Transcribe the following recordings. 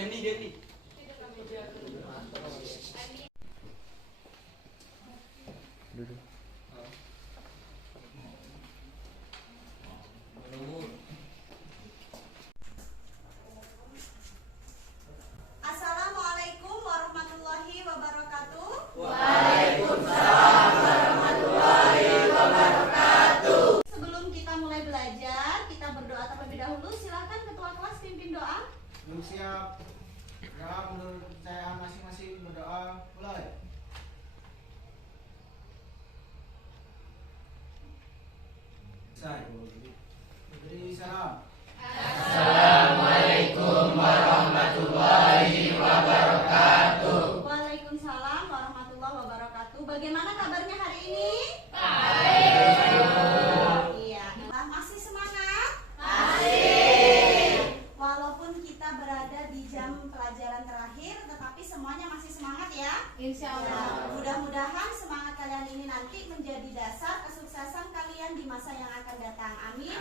Denny. Assalamualaikum warahmatullahi wabarakatuh. Waalaikumsalam warahmatullahi wabarakatuh. Sebelum kita mulai belajar, kita berdoa terlebih dahulu. Silakan ketua kelas pimpin doa. Belum siap. Ya, menurut kepercayaan masing-masing berdoa. Mulai. Saya beri salam. Assalamualaikum warahmatullahi wabarakatuh. Waalaikumsalam warahmatullahi wabarakatuh. Bagaimana kabarnya hari ini? Iya, masih semangat? Masih. Walaupun kita berada di jam pelajaran terakhir, tetapi semuanya masih semangat ya? Insya Allah. Mudah-mudahan semangat kalian ini nanti menjadi dasar kesuksesan kalian di masa yang akan datang. Amin.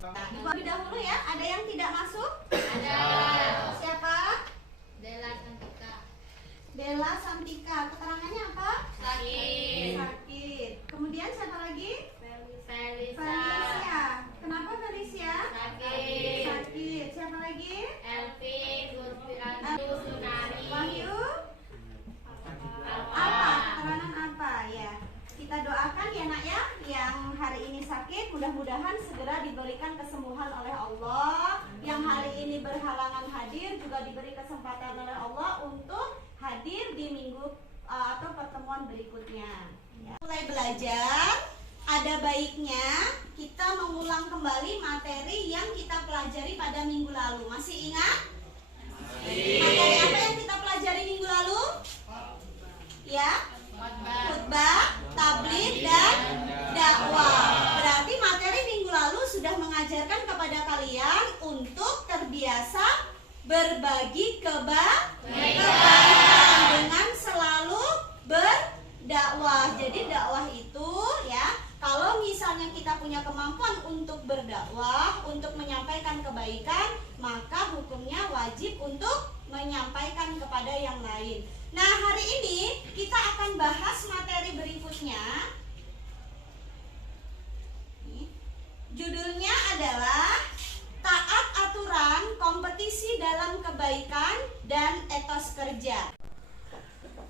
Nah, terlebih dahulu ya, ada yang tidak masuk? Ada. Siapa? Dela Santika. Bella Santika. Keterangannya apa? Sakit. Sakit. Kemudian siapa lagi? Felisa. Felicia. Kenapa Felicia? Sakit. Sakit. Siapa lagi? Elvi. Gurfiratu. Sunari. Wahyu. Apa? Keterangan apa? Ya. Kita doakan ya nak ya, yang hari ini sakit mudah-mudahan segera diberikan kesembuhan oleh Allah. Yang hari ini berhalangan hadir juga diberi kesempatan oleh Allah untuk hadir di minggu atau pertemuan berikutnya. Ya. Mulai belajar, ada baiknya kita mengulang kembali materi yang kita pelajari pada minggu lalu. Masih ingat? Materi apa yang kita pelajari minggu lalu? Ya, khutbah, tabligh dan dakwah. Berarti materi minggu lalu sudah mengajarkan kepada kalian untuk terbiasa berbagi kebaikan dengan selalu berdakwah. Jadi dakwah itu ya, kalau misalnya kita punya kemampuan untuk berdakwah, untuk menyampaikan kebaikan, maka hukumnya wajib untuk menyampaikan kepada yang lain. Nah, hari ini kita akan bahas materi berikutnya. Judulnya adalah taat aturan, kompetisi dalam kebaikan dan etos kerja.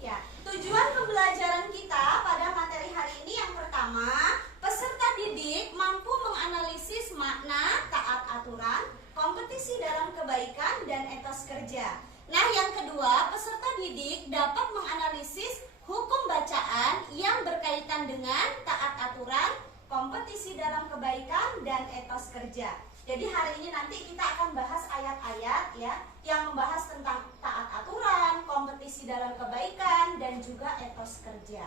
Ya, tujuan pembelajaran kita pada materi hari ini yang pertama, peserta didik mampu menganalisis makna taat aturan, kompetisi dalam kebaikan dan etos kerja. Nah, yang kedua, peserta didik dapat menganalisis hukum bacaan yang berkaitan dengan taat aturan, kompetisi dalam kebaikan, dan etos kerja. Jadi hari ini nanti kita akan bahas ayat-ayat ya yang membahas tentang taat aturan, kompetisi dalam kebaikan, dan juga etos kerja.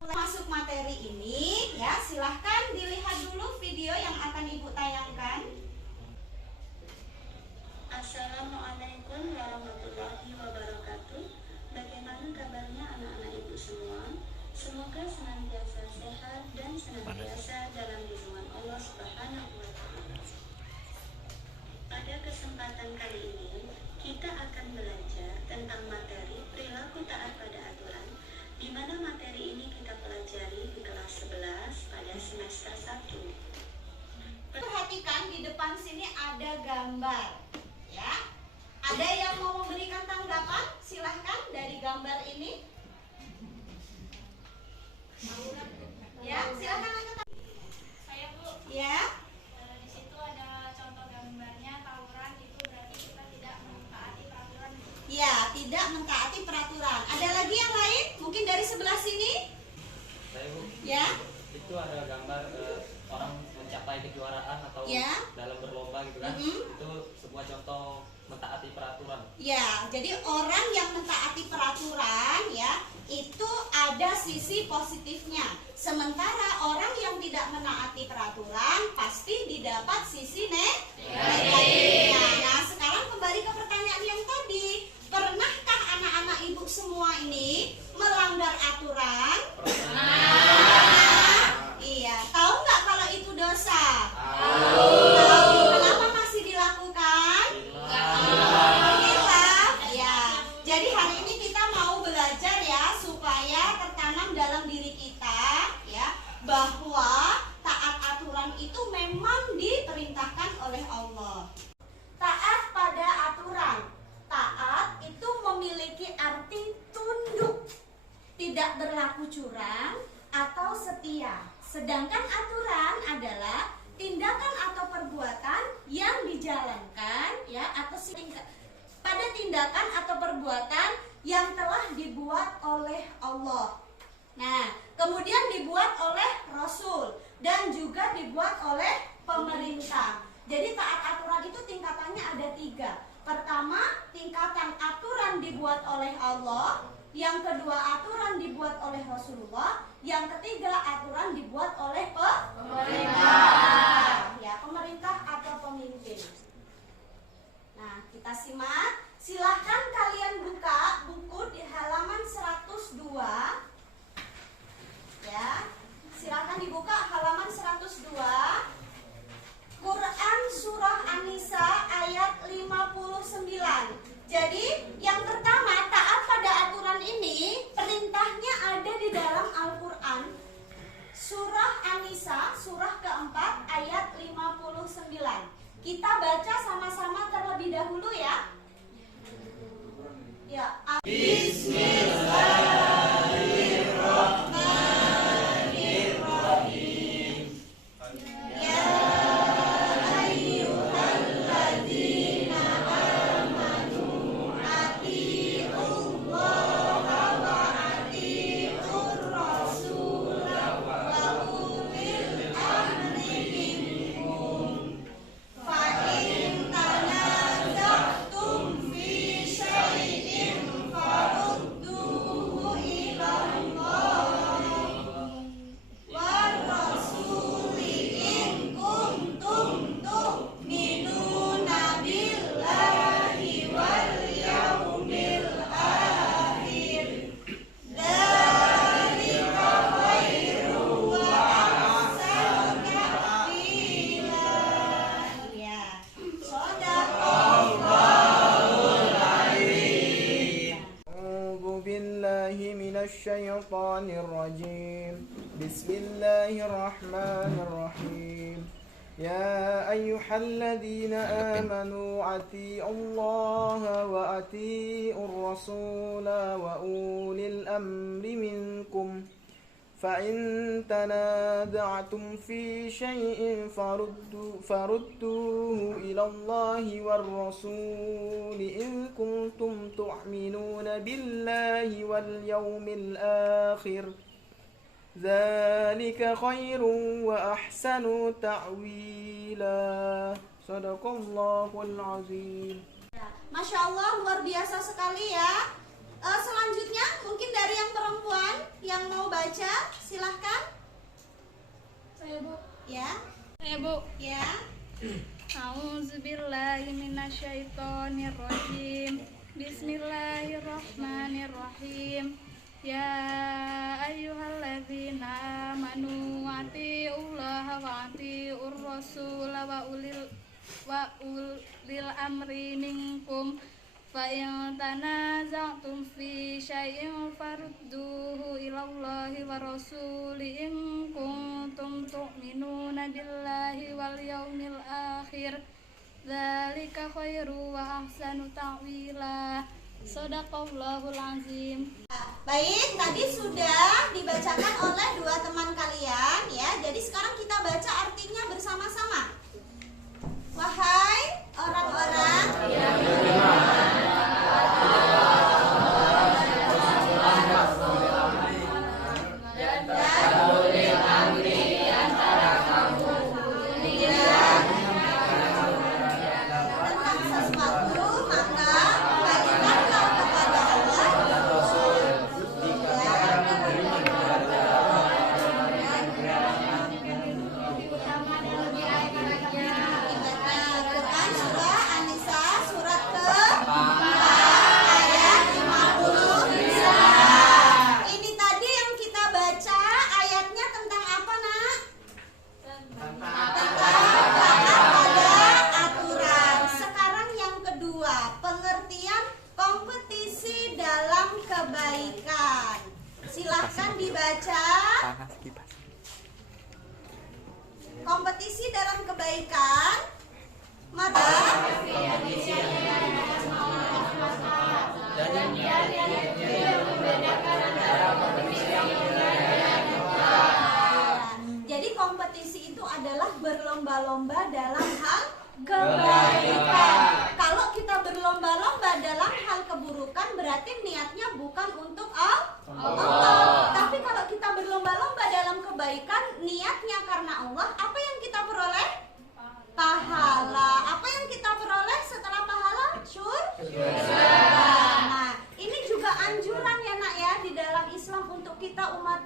Masuk materi ini ya, silahkan dilihat dulu video yang akan Ibu tayangkan. Assalamualaikum warahmatullahi wabarakatuh. Bagaimana kabarnya anak-anak ibu semua? Semoga senantiasa sehat dan senantiasa dalam lindungan Allah Subhanahu wa Ta'ala. Pada kesempatan kali ini, kita akan belajar tentang materi perilaku taat pada aturan, di mana materi ini kita pelajari di kelas 11 pada semester 1. Perhatikan di depan sini ada gambar. Ya, ada yang mau memberikan tanggapan? Silahkan dari gambar ini. Ya, silahkan angkat. Saya Bu, Ya, di situ ada contoh gambarnya tawuran, itu berarti kita tidak mentaati peraturan. ya, tidak mentaati peraturan. Ada lagi yang lain? Mungkin dari sebelah sini? Saya Bu, Ya, itu ada gambar orang mencapai kejuaraan atau Ya. dalam berlomba gitu kan. Mhm. Itu sebuah contoh mentaati peraturan. ya. Jadi orang yang mentaati peraturan ya, itu ada sisi positifnya. Sementara orang yang tidak menaati peraturan pasti didapat sisi negatifnya. Nah, sekarang kembali ke pertanyaan yang tadi. Pernahkah anak-anak ibu semua ini melanggar aturan? Pernah. Iya. Tahu nggak kalau itu dosa? Tahu. Kenapa masih dilakukan? tindakan atau perbuatan yang telah dibuat oleh Allah. Nah, kemudian dibuat oleh Rasul dan juga dibuat oleh pemerintah. Jadi taat aturan itu tingkatannya ada 3. Pertama, tingkatan aturan dibuat oleh Allah. Yang kedua, aturan dibuat oleh Rasulullah. Yang ketiga, aturan dibuat oleh pemerintah. Ya, pemerintah atau pemimpin. Nah, kita simak. Silahkan kalian buka buku di halaman 102. Ya, silahkan dibuka halaman 102. Quran Surah An-Nisa ayat 59. Jadi yang pertama, taat pada aturan ini perintahnya ada di dalam Al-Quran. Surah An-Nisa, surah keempat ayat 59. Kita baca sama-sama terlebih dahulu ya. Ya. Bismillahirrahmanirrahim. Ya ayyuhalladzina amanu atiiullaha wa atiiur rasula wa ulil amri minkum. Fa in tanaza'tum fi syai'in farudduhu ilallahi war rasuli in kuntum tu'minuna billahi wal yaumil akhir. Dzalika khairu wa ahsanu ta'wila. Ya. Shadaqallahul azim. أعوذ بالله من الشيطان الرجيم بسم الله الرحمن الرحيم يا أيها الذين آمنوا أطيعوا الله وأطيعوا الرسول وأولي الأمر منكم فإن تنازعتم في شيء فردوه إلى الله والرسول إن كنتم تؤمنون بالله واليوم الآخر ذلك خير وأحسن تأويلا صدق الله العظيم. Masya Allah, luar biasa sekali ya. Selanjutnya mungkin dari yang perempuan yang mau baca, silahkan. Saya Bu. Ya, Saya Bu. ya. A'udzubillahi minasyaitonirrajim. Bismillahirrahmanirrahim. Ya ayyuhalladzina amanu atiiullaha wa atiiur rasul wa ulil amri minkum. Fa in tanaza'tum fi syai'in farudduhu ilallahi wa rasuli in kuntum tu'minuna billahi wal yaumil akhir. Dzalika khairu wa ahsanu ta'wila. Shadaqallahul azim. Baik, tadi sudah dibacakan oleh 2 teman kalian ya. Jadi sekarang kita baca artinya bersama-sama. Wahai orang-orang yang tentang sesuatu, maka bagikanlah kepada Allah berarti niatnya bukan untuk Allah. Tapi kalau kita berlomba-lomba dalam kebaikan, niatnya karena Allah, apa yang kita peroleh? Pahala. Apa yang kita peroleh setelah pahala? Surga. Nah, ini juga anjuran ya nak ya di dalam Islam untuk kita umat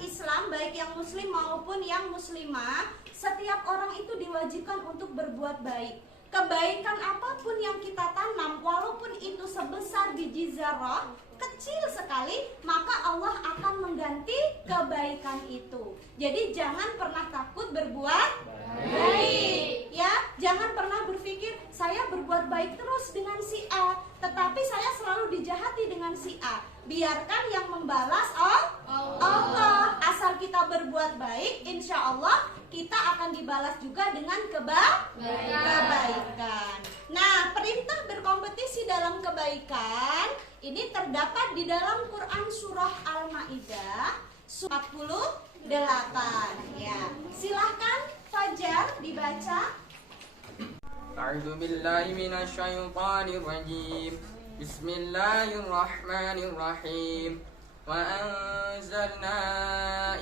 Islam, baik yang muslim maupun yang muslimah, setiap orang itu diwajibkan untuk berbuat baik. Kebaikan apapun yang kita tanam, walaupun itu sebesar biji zarah, kecil sekali, maka Allah akan mengganti kebaikan itu. Jadi jangan pernah takut berbuat baik, ya. Jangan pernah berpikir saya berbuat baik terus dengan si A, tetapi saya selalu dijahati dengan si A. Biarkan yang membalas Allah. Asal kita berbuat baik, insya Allah kita akan dibalas juga dengan kebaikan. Nah, perintah berkompetisi dalam kebaikan ini terdapat di dalam Quran surah Al-Maidah surat 48. Ya, silahkan Fajar dibaca. A'udzu billahi minasyaitonir rajim. Bismillahirrahmanirrahim. Wa anzalna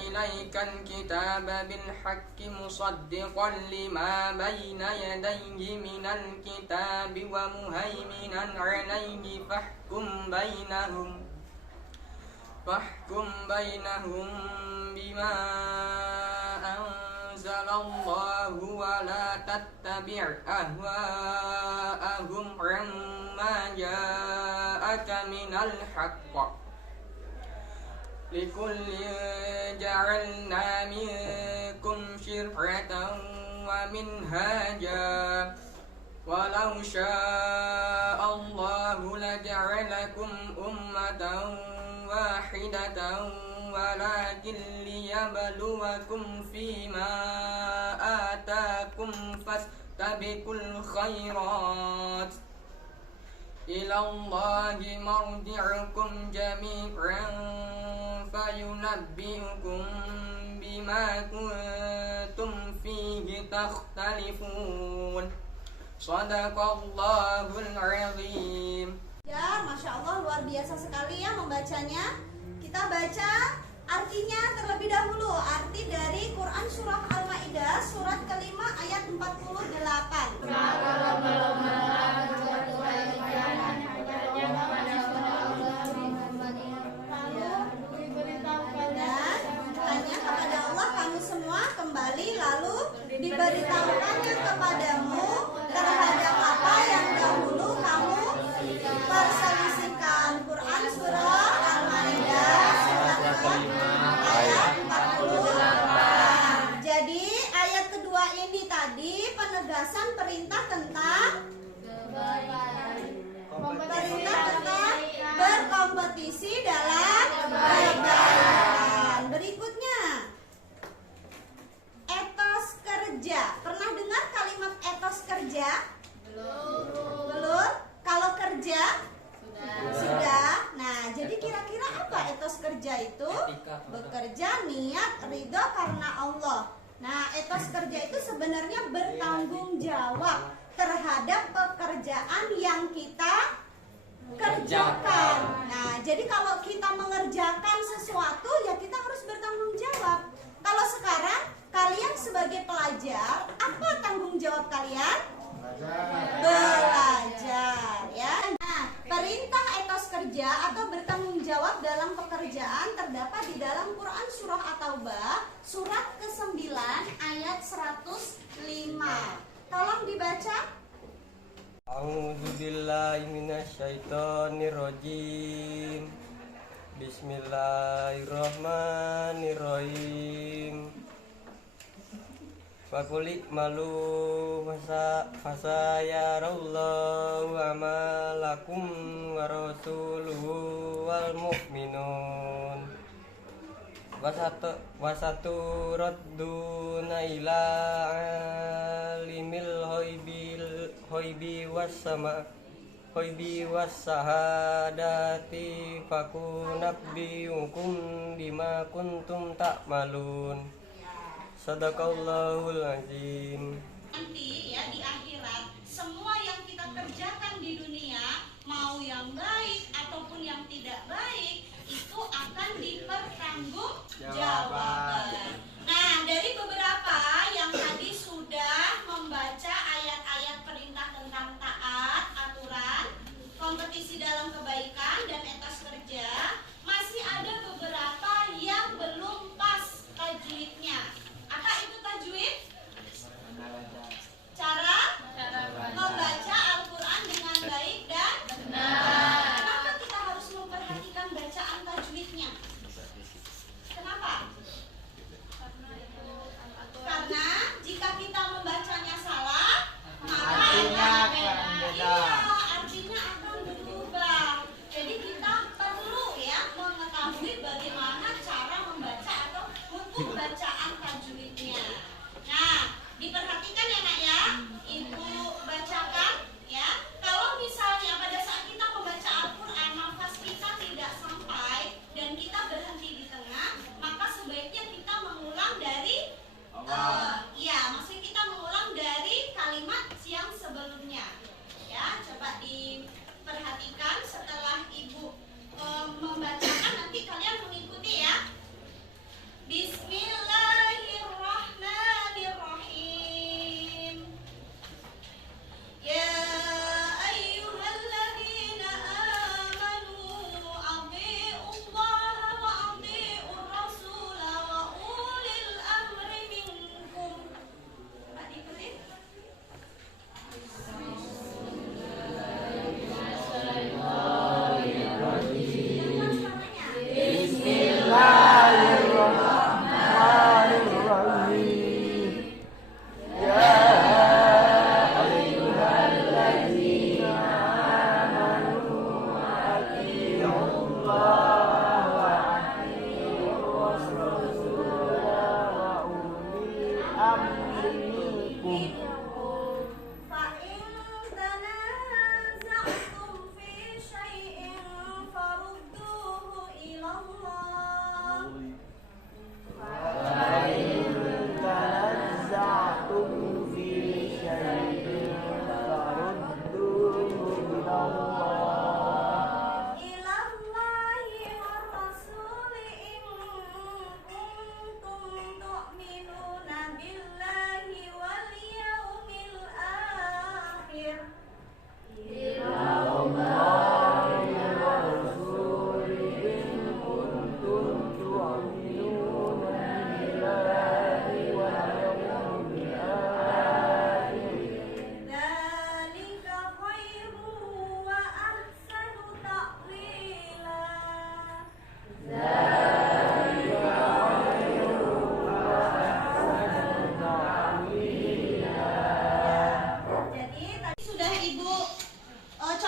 ilaikal kitaba bil haqqi musaddiqan lima bayna yadayhi minal kitabi wa muhaiminan 'alaihi fahkum bainahum bima anzalallahu wa la tattabi' ahwa'ahum 'amma ja'aka minal haqq. Likullin ja'alna minkum syir'atan wa minhaja walau sya'allahu laja'alakum ummatan wahidatan walakin liyabluwakum fima atakum fastabiqul khairat ilallahi marji'ukum jami'an fayunabbi'ukum bima kuntum fihi takhtalifun. Shadaqallahul azim. Ya, Masya Allah, luar biasa sekali ya membacanya. Kita baca artinya terlebih dahulu. Arti dari Quran surah Al-Maidah surat kelima ayat 48. Hanya kepada Allah kamu semua kembali lalu diberitahukannya kepadamu terhadap apa yang dahulu kamu perselisihkan. Quran surah Al-Maidah surat kelima ayat 48. Jadi ayat kedua ini tadi penegasan perintah tentang berkompetisi dalam kebaikan. Berikutnya, etos kerja. Pernah dengar kalimat etos kerja? Belum? Kalau kerja? Sudah. Nah, jadi kira-kira apa etos kerja itu? Bekerja niat ridho karena Allah. Nah, etos kerja itu sebenarnya bertanggung jawab terhadap pekerjaan yang kita kerjakan. Nah, jadi kalau kita mengerjakan sesuatu ya kita harus bertanggung jawab. Kalau sekarang kalian sebagai pelajar, apa tanggung jawab kalian? Belajar, ya. Nah, perintah etos kerja atau bertanggung jawab dalam pekerjaan terdapat di dalam Quran surah At-Taubah surat ke-9 ayat 105. Tolong dibaca. A'udzu billahi minasyaitonir rajim. Bismillahirrahmanirrahim. Faquli malu fasayarallahu amalakum wa rasuluhu wal mu'minun. Wasatu radduna ila alimil hoibi wassahadati fakunabbiukum bima kuntum ta'malun. Sadaqallahul azim. Nanti ya di akhirat semua yang kita kerjakan di dunia, mau yang baik ataupun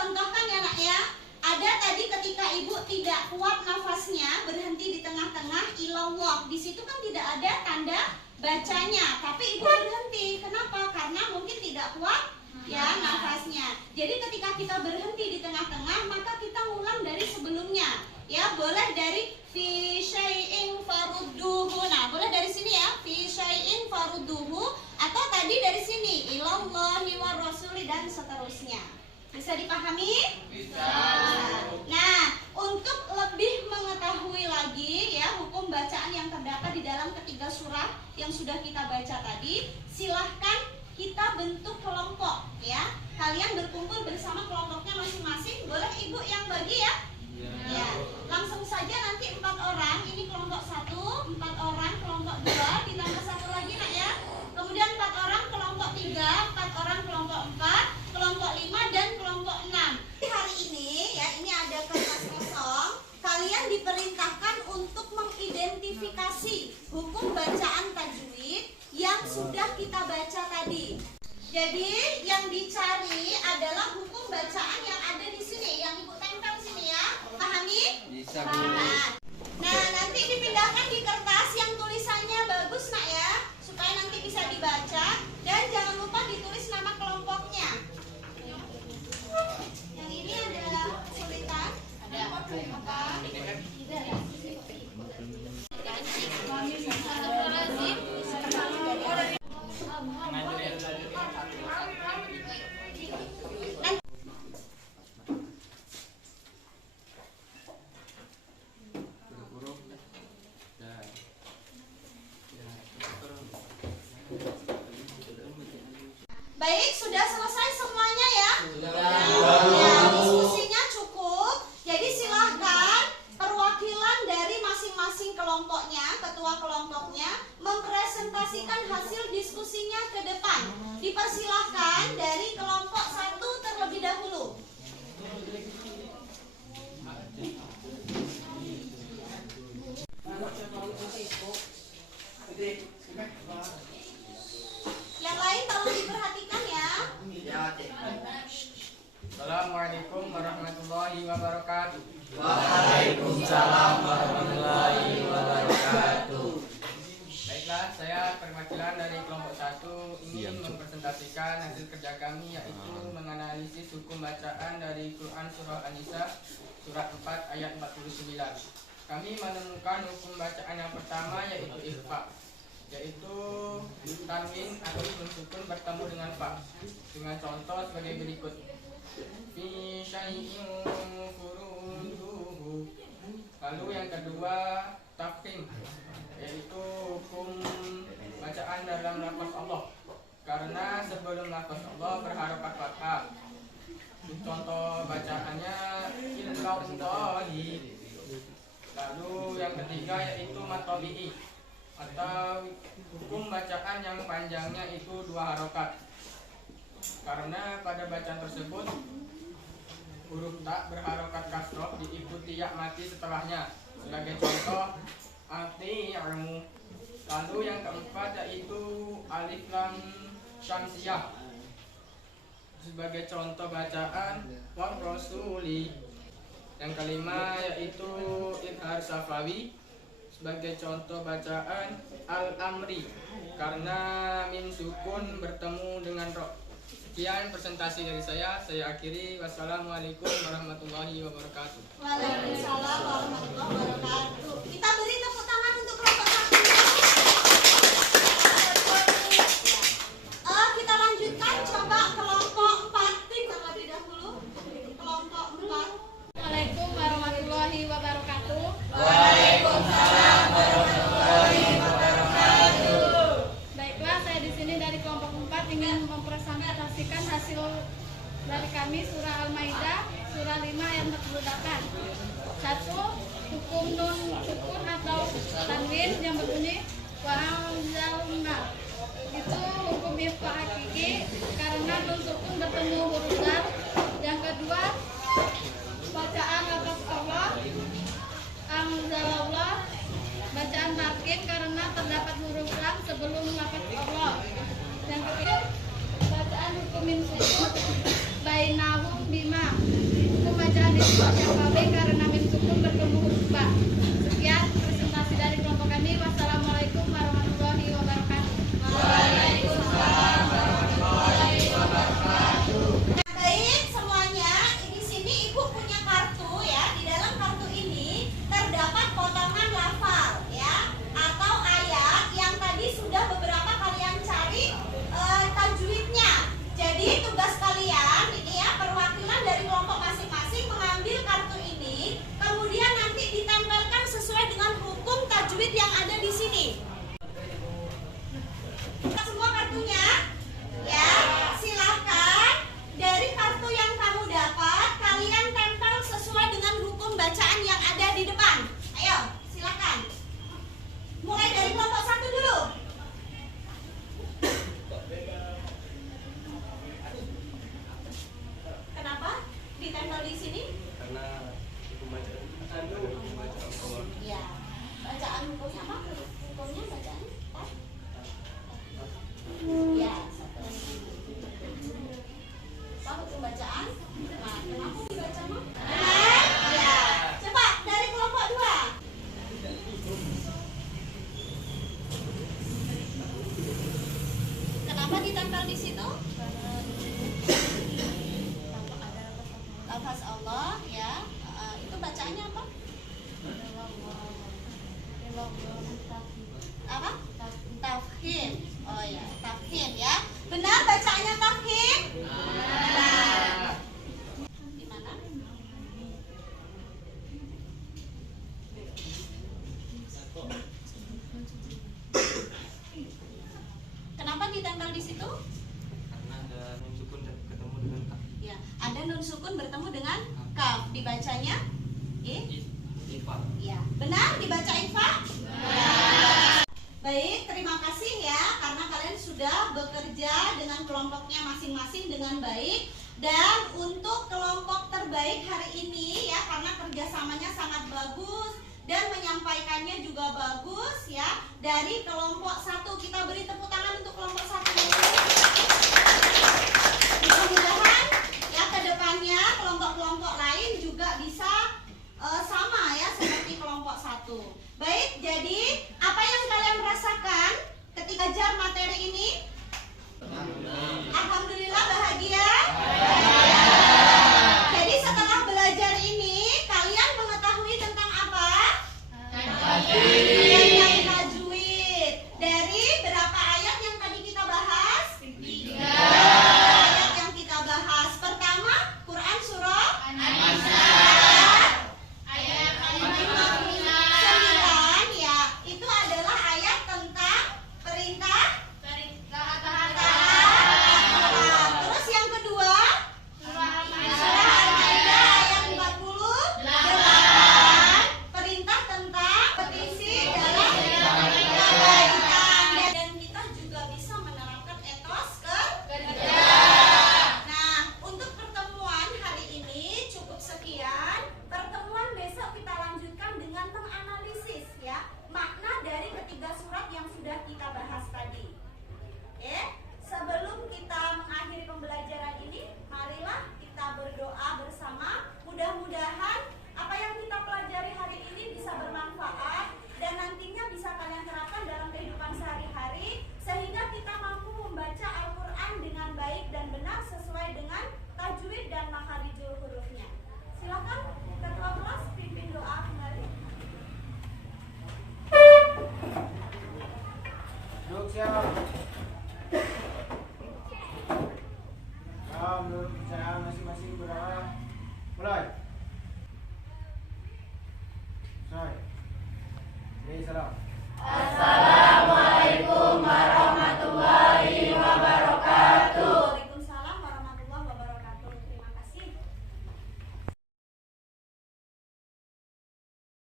contohkan ya nak ya. Ada tadi ketika ibu tidak kuat nafasnya, berhenti di tengah-tengah, ilallah. Di situ kan tidak ada tanda bacanya, tapi ibu berhenti. Kenapa? Karena mungkin tidak kuat ya nafasnya. Jadi ketika kita berhenti di tengah-tengah, maka kita ulang dari sebelumnya. Ya, boleh dari fi syai'in farudduhu. Nah, boleh dari sini ya, fi syai'in farudduhu, atau tadi dari sini ilallahi wa rasuli dan seterusnya. Bisa dipahami? Bisa. Nah, untuk lebih mengetahui lagi ya hukum bacaan yang terdapat di dalam ketiga surah yang sudah kita baca tadi, silahkan kita bentuk kelompok ya. Kalian berkumpul bersama kelompoknya masing-masing. Boleh ibu yang bagi ya? Ya. Langsung saja nanti 4 orang. Ini kelompok 1, 4 orang kelompok 2, ditambah 1 lagi nak ya. Kemudian 4 orang kelompok 3, 4 orang kelompok 4, kelompok 5 dan kelompok 6. Hari ini ya, ini ada kertas kosong. Kalian diperintahkan untuk mengidentifikasi hukum bacaan tajwid yang sudah kita baca tadi. Jadi yang dicari adalah hukum bacaan yang ada di sini, yang ibu tempel sini ya. Pahami? Bisa. Nah, nanti dipindahkan di kertas yang tulisannya bagus nak ya, supaya nanti bisa dibaca, dan jangan lupa ditulis nama kelompoknya. Yang ini ada kesulitan? Ada. Baik, sudah selesai semuanya ya? Ya, diskusinya cukup. Jadi silahkan perwakilan dari masing-masing kelompoknya, ketua kelompoknya, mempresentasikan hasil diskusinya ke depan. Dipersilahkan dari kelompok 1 terlebih dahulu. Yang lain tolong diperhatikan ya. Assalamualaikum warahmatullahi wabarakatuh. Waalaikumsalam warahmatullahi wabarakatuh. Baiklah, saya perwakilan dari kelompok 1 ingin mempresentasikan hasil kerja kami, yaitu menganalisis hukum bacaan dari Quran Surah An-Nisa Surat 4 ayat 49. Kami menemukan hukum bacaan yang pertama yaitu ikhfa, yaitu tanwin atau nun sukun bertemu dengan fa, dengan contoh sebagai berikut: fi syai'in furuduhu. Lalu yang kedua tafkhim, yaitu hukum bacaan dalam lafaz Allah, karena sebelum lafaz Allah berharokat fathah. Contoh bacaannya illallahi. Lalu yang ketiga yaitu matobi'i, atau hukum bacaan yang panjangnya itu 2 harokat, karena pada bacaan tersebut huruf ta berharokat kasroh diikuti ya mati setelahnya, sebagai contoh ati'u. Lalu yang keempat yaitu alif lam syamsiyah, sebagai contoh bacaan war rasuli. Yang kelima yaitu idhar safawi, sebagai contoh bacaan al-amri, karena mim sukun bertemu dengan ro. Sekian presentasi dari saya akhiri. Wassalamualaikum warahmatullahi wabarakatuh. Waalaikumsalam warahmatullahi wabarakatuh. Kita beri tepuk tangan untuk kelompok 1. Kita lanjutkan, coba kelompok 4 terlebih dahulu. Kelompok 4. Assalamualaikum warahmatullahi wabarakatuh. Waalaikumsalam warahmatullahi wabarakatuh. Baiklah, saya di sini dari kelompok 4 ingin mempresentasikan hasil dari kami surah Al-Maidah surah 5 ayat 48. 1. Hukum nun sukun atau tanwin yang berbunyi wa anzalna. Itu hukum ikhfa hakiki, karena nun sukun bertemu huruf jar. Yang kedua, bacaan lafaz Allah anzalallah, bacaan takin karena terdapat huruf lam sebelum lafaz Allah. Yang ketiga, bacaan hukum min sukun bainahum bima, ditempel di sini? Karena hukum bacaan Allah. Ya. Bacaan hukumnya apa? Hukumnya bacaan? Ya, satu lagi. Apa hukum bacaan? Nah, kenapa dibaca mah? Ya. Coba dari kelompok 2. Kenapa ditempel di situ? Lafaz Allah ya. Itu bacaannya apa? Apa? Tafhim. Oh ya, tafhim ya. Benar bacaannya tafhim? Benar. Di mana? Kenapa ditempel di situ? Karena ada nun sukun dan ketemu dengan kaf. Ya, ada nun sukun bertemu dengan kaf. Dibacanya Ifa. ya. Benar dibaca ifa? Baik, terima kasih ya karena kalian sudah bekerja dengan kelompoknya masing-masing dengan baik. Dan untuk kelompok terbaik hari ini ya karena kerjasamanya sangat bagus dan menyampaikannya juga bagus ya. Dari kelompok 1 kita beri tepuk tangan untuk kelompok 1 dulu. Mudah-mudahan ya kedepannya kelompok-kelompok lain juga bisa sama ya seperti kelompok 1. Baik, jadi apa yang kalian rasakan ketika belajar materi ini? Alhamdulillah bahagia. Jadi setelah belajar ini kalian mengetahui tentang apa? Tentang tajwid. Dari berapa ayat yang tadi kita bahas? 3 ayat yang kita bahas. Pertama, Quran surah An-Nisa. Ayat 59 ya. Itu adalah ayat tentang perintah Terus yang kedua, surah Al-Maidah ayat 48, perintah tentang petisi dalam kebaikan. Dan kita juga bisa menerapkan etos kerja. Nah, untuk pertemuan hari ini cukup sekian. Pertemuan besok kita lanjutkan dengan menganalisis ya makna dari ketiga surat yang sudah kita bahas tadi. Sebelum kita mengakhiri pembelajaran ini, marilah kita berdoa bersama. Mudah-mudahan apa yang kita pelajari hari ini bisa bermanfaat dan nantinya bisa kalian terapkan dalam kehidupan sehari-hari sehingga kita mampu membaca Al-Quran dengan baik dan benar sesuai dengan tajwid dan makharijul hurufnya. Silakan ketua kelas pimpin doa kembali. Duduk siap. Menurut kepercayaan masing-masing berdoa. Mulai. Selesai. Jadi salam.